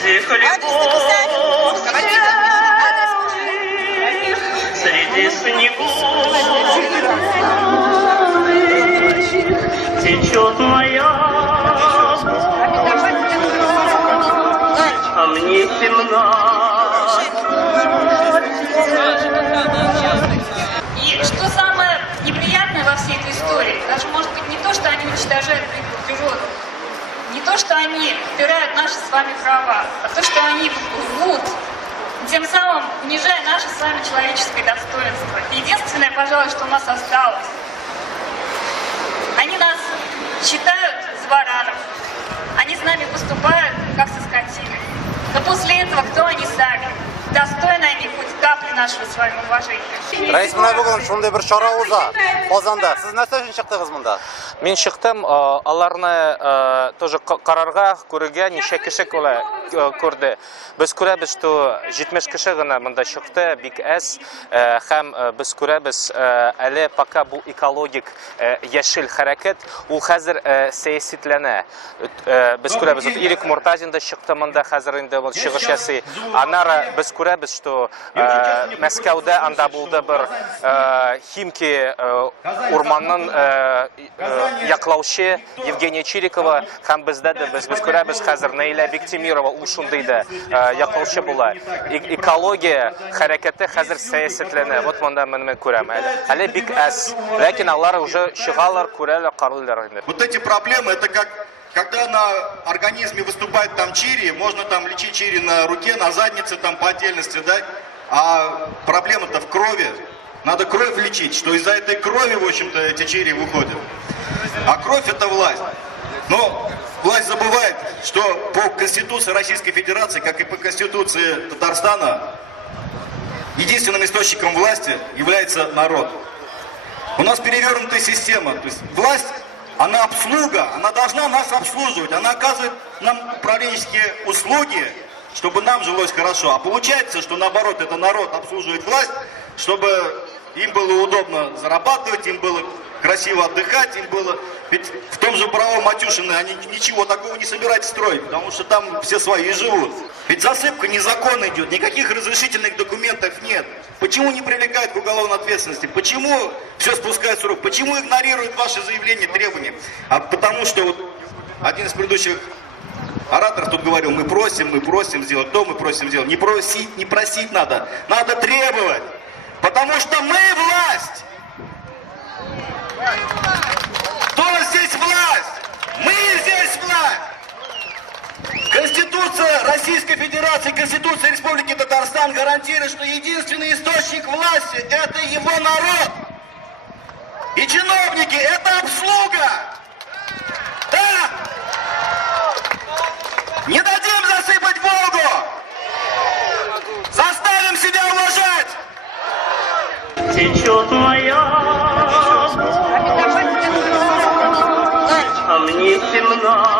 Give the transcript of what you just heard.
Среди хлебов, среди снегов течет моя боль, а мне 17. И что самое неприятное во всей этой истории, даже может быть не то, что они уничтожают природу, не то, что они упирают наши с вами права, а то, что они рвут, тем самым унижая наше с вами человеческое достоинство. Единственное, пожалуй, что у нас осталось. Они нас считают за баранов, они с нами поступают, как со скотиной. Но после этого кто они сами? Достойны они хоть капли нашего с вами уважения. Рәис, мына бүген шундай бер чара уза Казанда. Сез нәрсә өчен чыктыгыз монда? Мин чыктым, аларны тоже карарга, күрергә, ничә кеше күрде. Без күрәбез, что 70 кеше гына монда чыкты, бик әз, һәм без күрәбез, әле пока бу экологик яшел хәрәкәт, ул хәзер сәясәтләнә. Без күрәбез, Ирек Муртазин да чыкты монда, хәзер инде ул чыгыш ясый. Анара без күрәбез, что Мәскәүдә анда булды бер Химки урманның яклаучы Евгения Чирикова, һәм бездә дә без күрәбез хәзер Наиля Бектимирова ул шундый да яклаучы була. Экология хәрәкәте хәзер сәясәтләнә. Вот монда мен күрәм. Әле бик әз, ләкин алар уже чыгалар, күрәләр, карыйлар инде. Вот эти проблемы, это как когда на организме выступает там чири, можно там лечить чири на руке, на заднице, там по отдельности, да? А проблема-то в крови. Надо кровь лечить, что из-за этой крови, в общем-то, эти чири выходят. А кровь это власть. Но власть забывает, что по Конституции Российской Федерации, как и по Конституции Татарстана, единственным источником власти является народ. У нас перевернутая система. То есть власть, она обслуга, она должна нас обслуживать, она оказывает нам управленческие услуги, чтобы нам жилось хорошо. А получается, что наоборот, это народ обслуживает власть, чтобы им было удобно зарабатывать, им было красиво отдыхать, им было... Ведь в том же Боровом Матюшино они ничего такого не собираются строить, потому что там все свои живут. Ведь засыпка незаконно идет, никаких разрешительных документов нет. Почему не привлекают к уголовной ответственности? Почему все спускают с рук? Почему игнорируют ваши заявления, требования? А потому что вот один из предыдущих ораторов тут говорил, мы просим сделать то, мы просим сделать. Не просить надо, надо требовать. Потому что мы власть. Кто здесь власть? Мы здесь власть. Конституция Российской Федерации, Конституция Республики Татарстан гарантирует, что единственный источник власти – это его народ. И чиновники – это обслуга. Да? Не дадим засыпать Волгу. Заставим себя уважать. Течет моя боль, а мне 17.